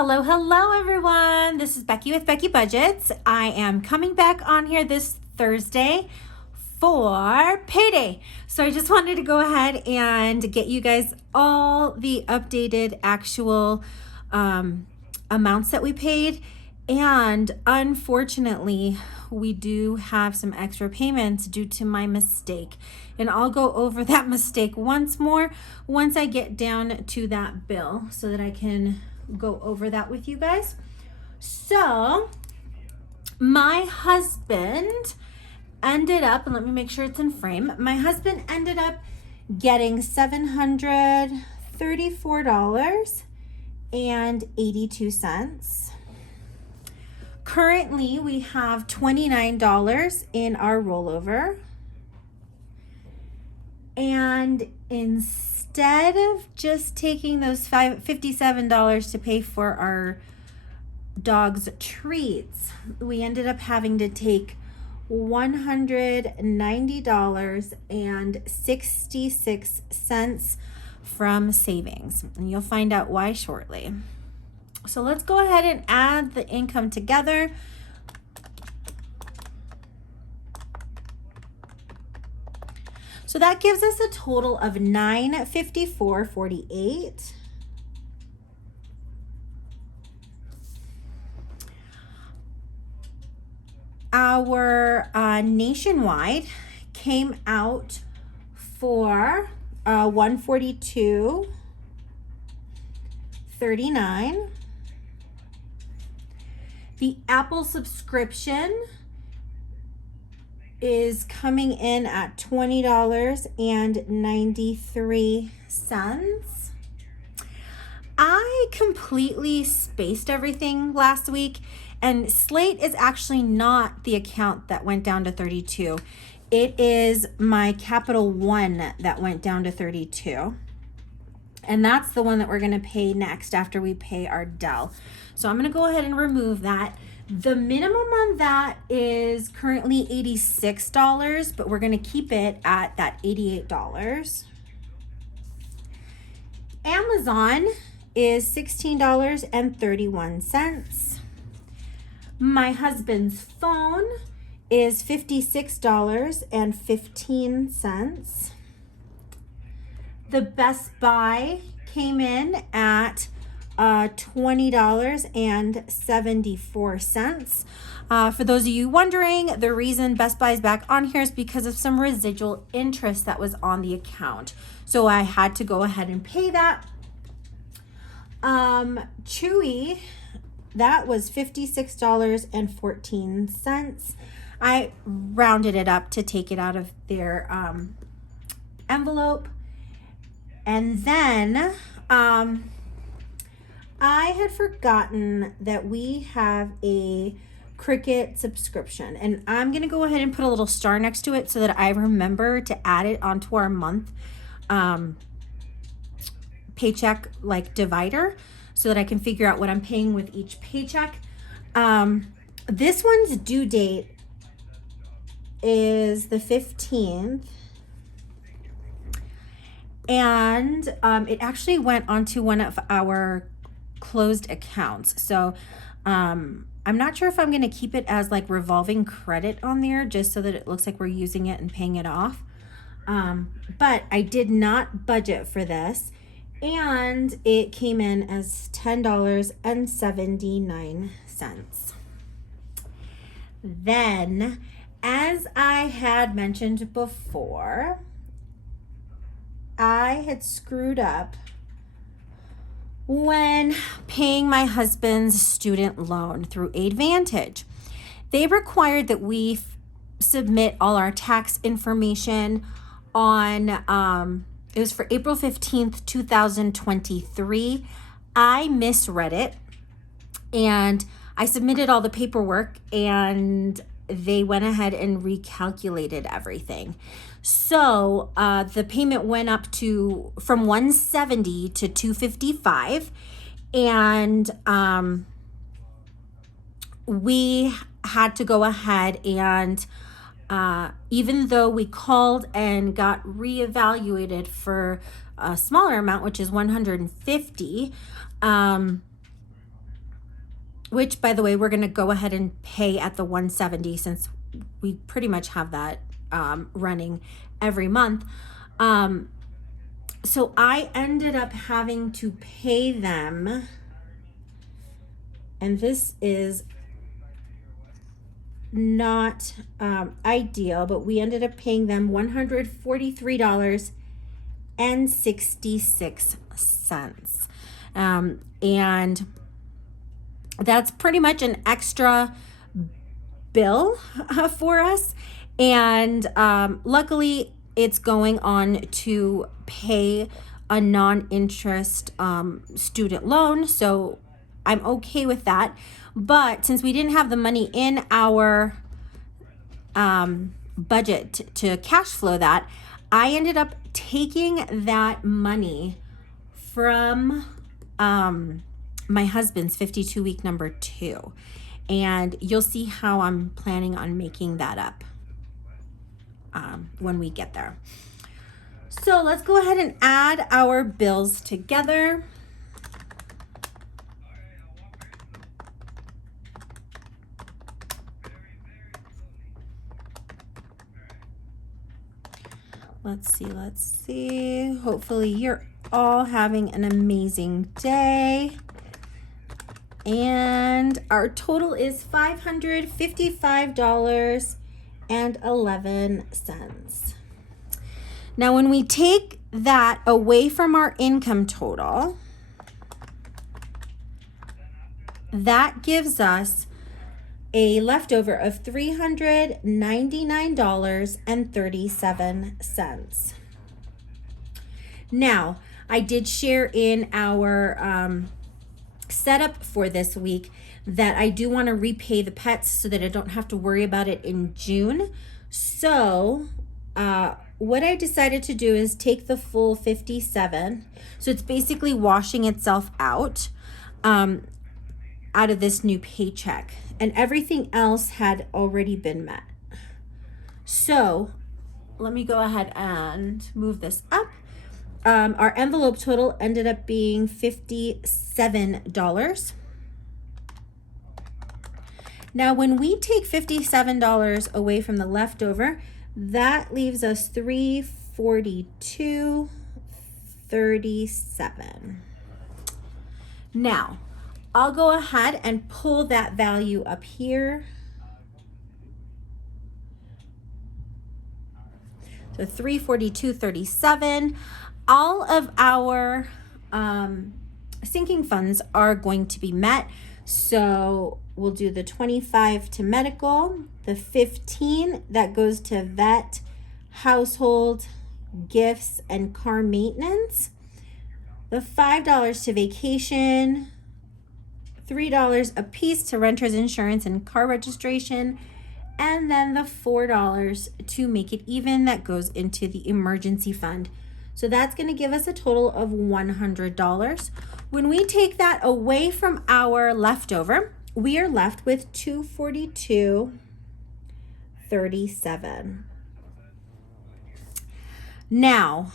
Hello, everyone. This is Becky with Becky Budgets. I am coming back on here this Thursday for payday. So I just wanted to go ahead and get you guys all the updated actual amounts that we paid. And unfortunately, we do have some extra payments due to my mistake. And I'll go over that mistake once more once I get down to that bill so that I can go over that with you guys. So my husband ended up, and let me make sure it's in frame. My husband ended up getting $734.82. Currently, we have $29 in our rollover. And instead of just taking those $57 to pay for our dog's treats, we ended up having to take $190.66 from savings. And you'll find out why shortly. So let's go ahead and add the income together. So that gives us a total of $954.48. Our nationwide came out for $142.39. The Apple subscription is coming in at $20.93. I completely spaced everything last week, and Slate is actually not the account that went down to 32. It is my Capital One that went down to 32. And that's the one that we're going to pay next after we pay our Dell. So I'm going to go ahead and remove that. The minimum on that is currently $86, but we're going to keep it at that $88. Amazon is $16.31. My husband's phone is $56.15. The Best Buy came in at $20.74. For those of you wondering, the reason Best Buy is back on here is because of some residual interest that was on the account. So I had to go ahead and pay that. Chewy, that was $56.14. I rounded it up to take it out of their envelope. And then I had forgotten that we have a Cricket subscription, and I'm going to go ahead and put a little star next to it so that I remember to add it onto our month paycheck divider so that I can figure out what I'm paying with each paycheck. This one's due date is the 15th. And it actually went onto one of our closed accounts. So I'm not sure if I'm going to keep it as revolving credit on there just so that it looks like we're using it and paying it off. But I did not budget for this. And it came in as $10.79. Then, as I had mentioned before, I had screwed up when paying my husband's student loan through Advantage. They required that we submit all our tax information on, it was for April 15th, 2023. I misread it and I submitted all the paperwork and they went ahead and recalculated everything. So the payment went up from $170 to $255, and we had to go ahead and even though we called and got reevaluated for a smaller amount, which is $150, which by the way, we're going to go ahead and pay at the 170 since we pretty much have that running every month. So I ended up having to pay them, and this is not ideal, but we ended up paying them $143.66. And that's pretty much an extra bill for us. And luckily, it's going on to pay a non-interest student loan. So I'm okay with that. But since we didn't have the money in our budget to cash flow that, I ended up taking that money from my husband's 52-week number 2. And you'll see how I'm planning on making that up when we get there. So let's go ahead and add our bills together. Let's see. Hopefully you're all having an amazing day. And our total is $555.11. Now, when we take that away from our income total, that gives us a leftover of $399.37. Now, I did share in our setup for this week that I do want to repay the pets so that I don't have to worry about it in June. So what I decided to do is take the full 57. So it's basically washing itself out of this new paycheck, and everything else had already been met. So let me go ahead and move this up. Our envelope total ended up being $57. Now, when we take $57 away from the leftover, that leaves us $342.37. Now, I'll go ahead and pull that value up here. So $342.37. All of our sinking funds are going to be met. So we'll do the 25 to medical, the 15 that goes to vet, household, gifts, and car maintenance, the $5 to vacation, $3 a piece to renter's insurance and car registration, and then the $4 to make it even that goes into the emergency fund. So that's going to give us a total of $100. When we take that away from our leftover, we are left with $242.37. Now,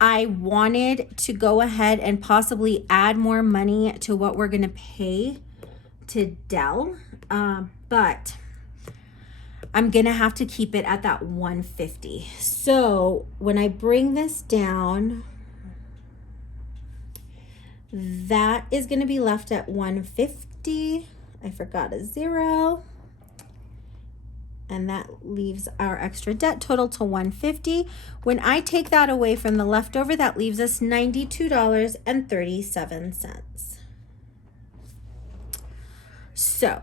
I wanted to go ahead and possibly add more money to what we're going to pay to Dell, but I'm going to have to keep it at that 150. So when I bring this down, that is going to be left at 150. I forgot a 0. And that leaves our extra debt total to 150. When I take that away from the leftover, that leaves us $92.37. So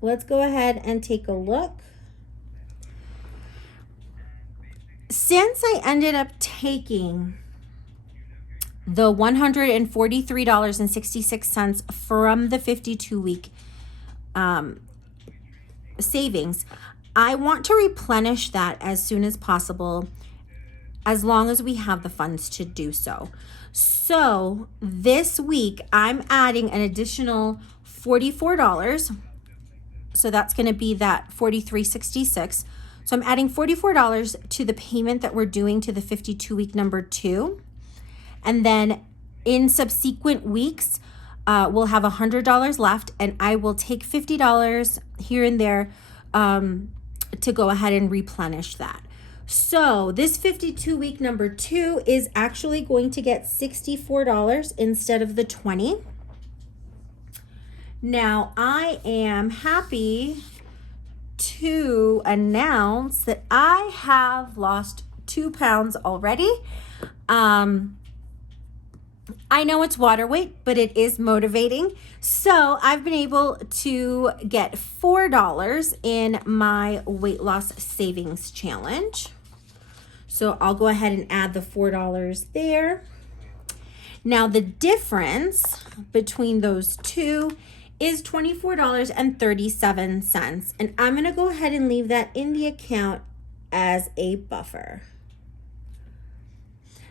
let's go ahead and take a look. Since I ended up taking the $143.66 from the 52-week savings, I want to replenish that as soon as possible, as long as we have the funds to do so. So this week, I'm adding an additional $44. So that's going to be that $43.66. So I'm adding $44 to the payment that we're doing to the 52-week number 2. And then in subsequent weeks, will have $100 left, and I will take $50 here and there to go ahead and replenish that. So this 52-week number 2 is actually going to get $64 instead of the $20. Now I am happy to announce that I have lost 2 pounds already. I know it's water weight, but it is motivating. So I've been able to get $4 in my weight loss savings challenge. So I'll go ahead and add the $4 there. Now the difference between those two is $24.37. And I'm going to go ahead and leave that in the account as a buffer.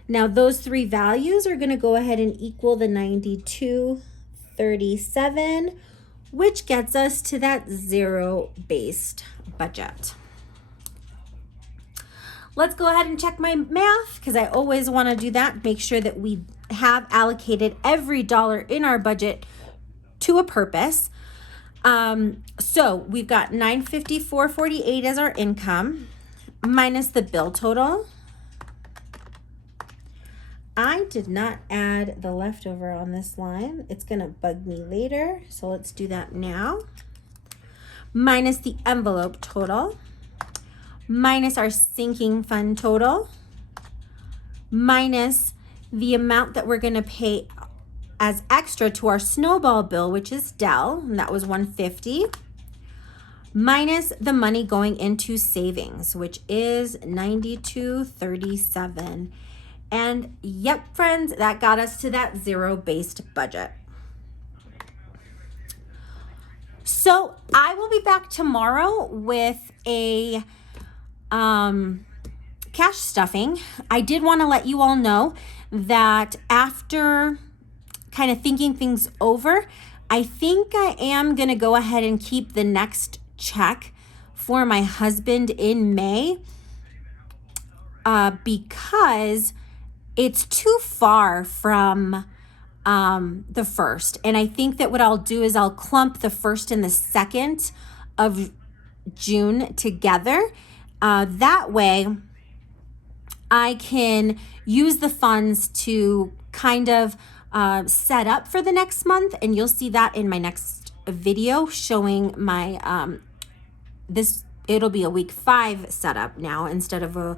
Now those 3 values are going to go ahead and equal the $92.37, which gets us to that zero-based budget. Let's go ahead and check my math, because I always want to do that. Make sure that we have allocated every dollar in our budget to a purpose. So we've got $954.48 as our income, minus the bill total. I did not add the leftover on this line. It's going to bug me later, so let's do that now. Minus the envelope total, minus our sinking fund total, minus the amount that we're going to pay as extra to our snowball bill, which is Dell, and that was $150, minus the money going into savings, which is $92.37. And yep, friends, that got us to that zero-based budget. So I will be back tomorrow with a cash stuffing. I did want to let you all know that after kind of thinking things over, I think I am going to go ahead and keep the next check for my husband in May because it's too far from the 1st. And I think that what I'll do is I'll clump the 1st and the 2nd of June together. That way I can use the funds to kind of set up for the next month. And you'll see that in my next video showing my, it'll be a week 5 setup now instead of a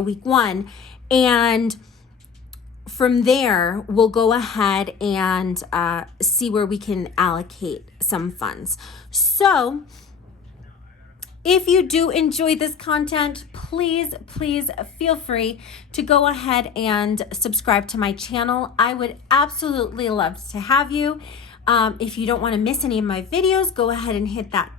week 1. And from there, we'll go ahead and see where we can allocate some funds. So if you do enjoy this content, please feel free to go ahead and subscribe to my channel. I would absolutely love to have you. If you don't want to miss any of my videos, go ahead and hit that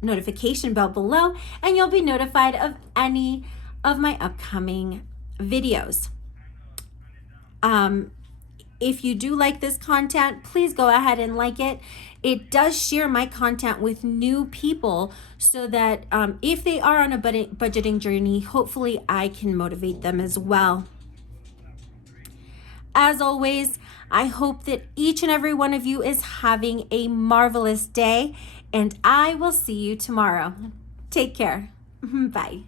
notification bell below, and you'll be notified of any of my upcoming videos. If you do like this content, please go ahead and like it. It does share my content with new people so that if they are on a budgeting journey, hopefully I can motivate them as well. As always, I hope that each and every one of you is having a marvelous day, and I will see you tomorrow. Take care. Bye.